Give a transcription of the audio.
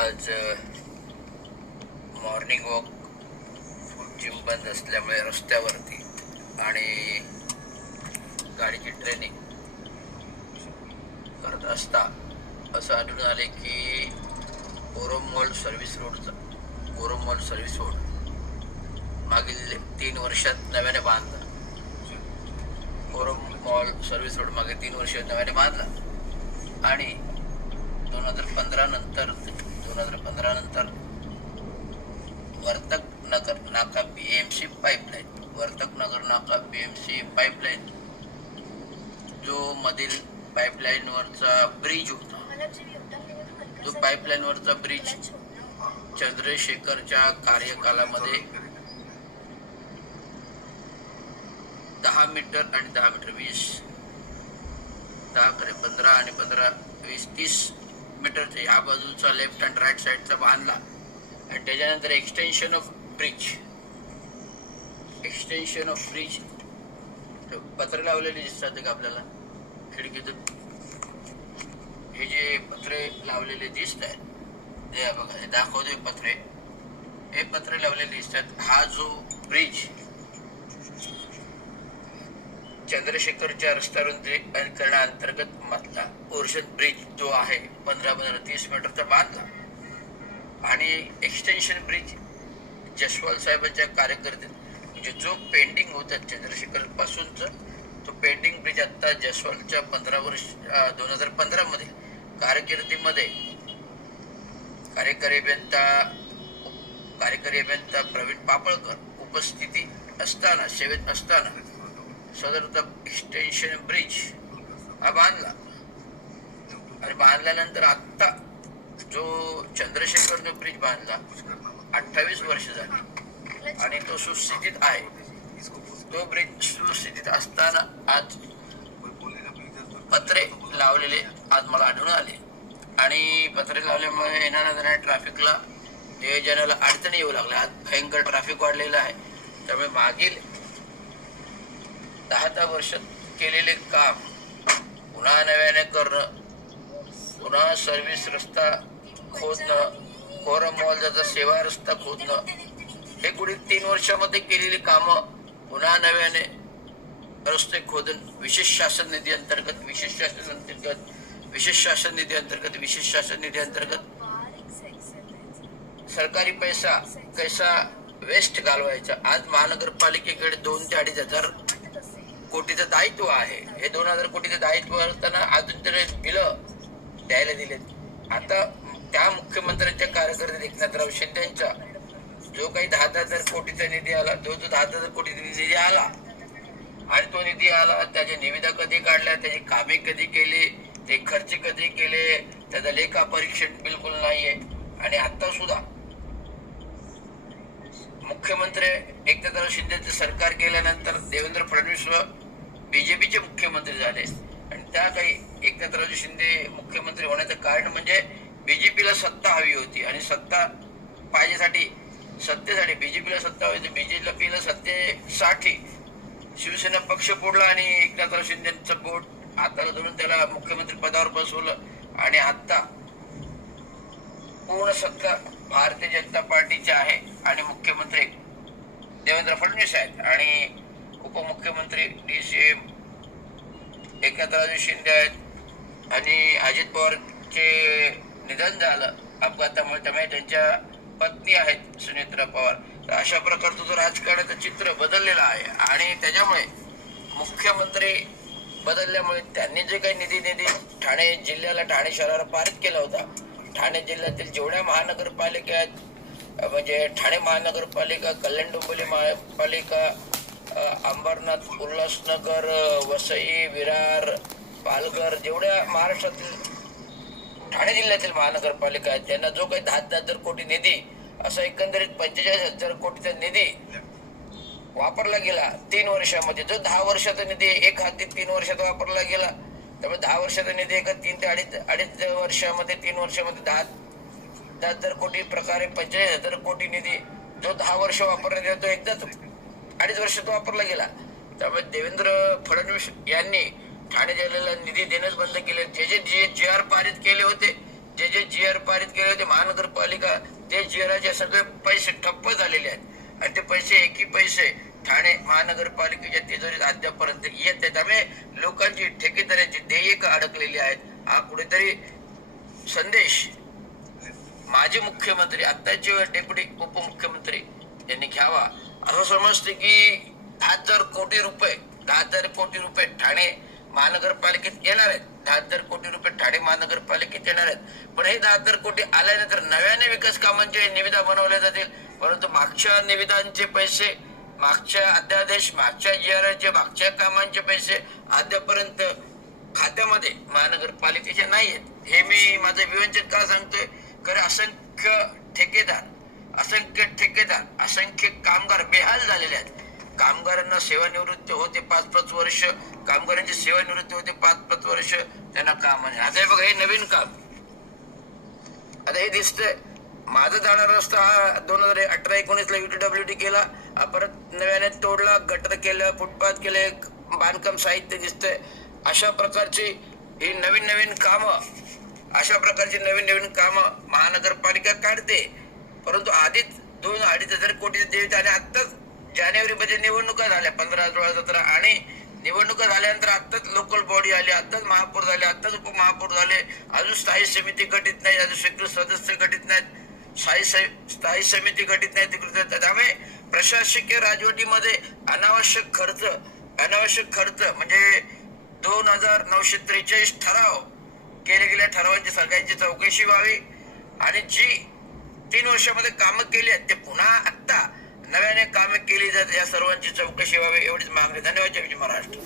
आज morning walk gym बंद असल्यामुळे रस्त्यावरती आणि गाडीची ट्रेनिंग करत असता असं आढळून आले की कोरमॉल सर्व्हिस रोड मागील 3 वर्षात नव्याने बांधला. कोरमॉल सर्व्हिस रोड मागे 3 वर्षात नव्याने बांधला आणि 2015 नंतर वर्तक नगर नाका बीएमसी पाईपलाईन जो मधील पाईपलाईन वरचा ब्रिज होता, जो पाईपलाईन वरचा ब्रिज चंद्रशेखरच्या कार्यकालामध्ये 10 मीटर आणि 10 मीटर 15 आणि 15 20 30 मीटरच्या या बाजूचा लेफ्ट अँड राईट साईडचा बांधला आणि त्याच्यानंतर एक्सटेन्शन ऑफ ब्रिज पत्रे लावलेले दिसतात का आपल्याला खिडकीतून? हे जे पत्रे लावलेले दिसत आहेत ते बघा, हे दाखवतोय पत्रे, हे पत्रे लावलेले दिसतात. हा जो ब्रिज चंद्रशेखरच्या रस्त्यावरून करण्याअंतर्गत मधला पोर्शन ब्रिज जो आहे 15-30 मीटरचा बांधला आणि एक्सटेन्शन ब्रिज जसवाल साहेबांच्या कार्यकर्ते म्हणजे जो पेंडिंग होता चंद्रशेखर पासूनच तो पेंडिंग ब्रिज आता जसवालच्या 2015 मध्ये कारकिर्दीमध्ये कार्यकारी अभियंता प्रवीण पापळकर उपस्थिती असताना सेवेत असताना सदरचा एक्सटेन्शन ब्रिज हा बांधला आणि बांधल्यानंतर आता जो चंद्रशेखरने ब्रिज बांधला 28 वर्ष झाली आणि तो सुस्थितीत आहे. तो ब्रिज सुस्थितीत असताना आज पत्रे लावलेले आज मला आढळून आले आणि पत्रे लावल्यामुळे येणाऱ्या ट्रॅफिकला नियोजनाला अडचणी येऊ लागल्या. आज भयंकर ट्रॅफिक वाढलेलं आहे. त्यामुळे मागील 10 वर्षात केलेले काम पुन्हा नव्याने करणं, पुन्हा सर्व्हिस रस्ता खोदणं, कोरमॉलचा सेवा रस्ता खोदणं, हे पुढे 3 वर्षामध्ये केलेली कामं पुन्हा नव्याने रस्ते खोदून विशेष शासन निधी अंतर्गत सरकारी पैसा कैसा वेस्ट घालवायचा. आज महानगरपालिकेकडे 2 ते 2.5 हजार कोटीचं दायित्व आहे. हे 2,000 कोटीचं दायित्व असताना अजून तरी बिलं द्यायला दिलेत. आता त्या मुख्यमंत्र्यांच्या कार्यकर्ते एकनाथराव शिंदेचा जो काही 10,000 कोटीचा निधी आला, जो 10,000 कोटीचा निधी आला आणि तो निधी आला, त्याच्या निविदा कधी काढल्या, त्याची कामे कधी केली, ते खर्च कधी केले, त्याचं लेखा परीक्षण बिलकुल नाहीये. आणि आता सुद्धा मुख्यमंत्री एकनाथराव शिंदेचे सरकार गेल्यानंतर देवेंद्र फडणवीस व बीजेपीचे मुख्यमंत्री झाले आणि त्या काही एकनाथराव शिंदे मुख्यमंत्री होण्याचं कारण म्हणजे बीजेपीला सत्ता हवी होती आणि सत्ता पाहिजेसाठी सत्तेसाठी बीजेपीला सत्ता हवी होती. बीजेपीला सत्तेसाठी शिवसेना पक्ष फोडला आणि एकनाथराव शिंदेचं बोट हाताला धरून त्याला मुख्यमंत्री पदावर बसवलं आणि आता पूर्ण सत्ता भारतीय जनता पार्टीची आहे आणि मुख्यमंत्री देवेंद्र फडणवीस आहेत आणि उपमुख्यमंत्री DCM एकनाथराव शिंदे आहेत आणि अजित पवारचे निधन झालं अपघातामुळे, त्यामुळे त्यांच्या पत्नी आहेत सुनेत्रा पवार. तर अशा प्रकारचं जो राजकारणाचं चित्र बदललेलं आहे आणि त्याच्यामुळे मुख्यमंत्री बदलल्यामुळे त्यांनी जे काही निधी ठाणे जिल्ह्याला, ठाणे शहराला पारित केला होता. ठाणे जिल्ह्यातील जेवढ्या महानगरपालिका आहेत म्हणजे ठाणे महानगरपालिका, कल्याण डोंबिवली महापालिका, अंबरनाथ, उल्हासनगर, वसई, विरार, पालघर, जेवढ्या महाराष्ट्रातील ठाणे जिल्ह्यातील महानगरपालिका आहेत त्यांना जो काही 10,000 कोटी निधी असा एकंदरीत 45,000 कोटीचा निधी वापरला गेला 3 वर्षामध्ये. जो 10 वर्षाचा निधी एक हाती 3 वर्षात वापरला गेला, त्यामुळे 10 वर्षाचा निधी एका 3 ते अडीच वर्षामध्ये 3 वर्षामध्ये 10,000 कोटी प्रकारे 45,000 कोटी निधी जो 10 वर्ष वापरण्यात येतो एकदाच 2.5 वर्षात वापरला गेला. त्यामुळे देवेंद्र फडणवीस यांनी ठाणे जिल्ह्याला निधी देणंच बंद केले. जे JR पारित केले होते जे जे GR पारित केले होते महानगरपालिका, ते GRचे सगळे पैसे ठप्प झालेले आहेत आणि ते पैसे एकही पैसे ठाणे महानगरपालिकेच्या तिजोरीत अद्यापर्यंत येत आहेत. त्यामुळे लोकांची ठेकेदारांची देयकं अडकलेली आहेत. हा कुठेतरी संदेश माजी मुख्यमंत्री, आत्ताचे डेप्युटी उपमुख्यमंत्री यांनी घ्यावा. असं समजते की 10,000 कोटी रुपये ठाणे महानगरपालिकेत येणार आहेत. 10,000 कोटी रुपये ठाणे महानगरपालिकेत येणार आहेत. पण हे 10,000 कोटी आल्यानंतर नव्याने विकास कामांचे निविदा बनवल्या जातील. परंतु मागच्या निविदांचे पैसे, मागच्या अध्यादेश, मागच्या GRचे, मागच्या कामांचे पैसे अद्यापर्यंत खात्यामध्ये महानगरपालिकेचे नाही आहेत. हे मी माझं विवंचन का सांगतोय? कारण असंख्य ठेकेदार, असंख्य कामगार बेहाल झालेले आहेत. कामगारांना सेवानिवृत्ती होते 5-5 वर्ष, कामगारांची सेवानिवृत्ती होते 5-5 वर्ष, त्यांना काम नाही. आता हे बघा, हे नवीन काम, आता हे दिसतंय. माझा जाणारा रस्ता हा 2018-19 UTWD केला, परत नव्याने तोडला, गटर केलं, फुटपाथ केले, बांधकाम साहित्य दिसतंय. अशा प्रकारची ही नवीन कामं महानगरपालिका काढते. परंतु आधीच 2-2.5 हजार कोटी देत आणि आत्ताच जानेवारीमध्ये निवडणुका झाल्या 15, 16, 17 आणि निवडणुका झाल्यानंतर आत्ताच लोकल बॉडी आली, आत्ताच महापौर झाले, आत्ताच उपमहापौर झाले, अजून स्थायी समिती गठीत नाही, अजून स्वीकृत सदस्य गठीत नाहीत, स्थायी समिती गठीत नाही, तिकडे. त्यामुळे प्रशासकीय राजवटीमध्ये अनावश्यक खर्च म्हणजे 2,943 ठराव केले गेल्या ठरावांची सगळ्यांची चौकशी व्हावी आणि जी 3 वर्षामध्ये कामं केली आहेत ते पुन्हा आत्ता नव्याने कामे केली जातात, या सर्वांची चौकशी व्हावी, एवढीच मागणी. धन्यवाद. जय महाराष्ट्र.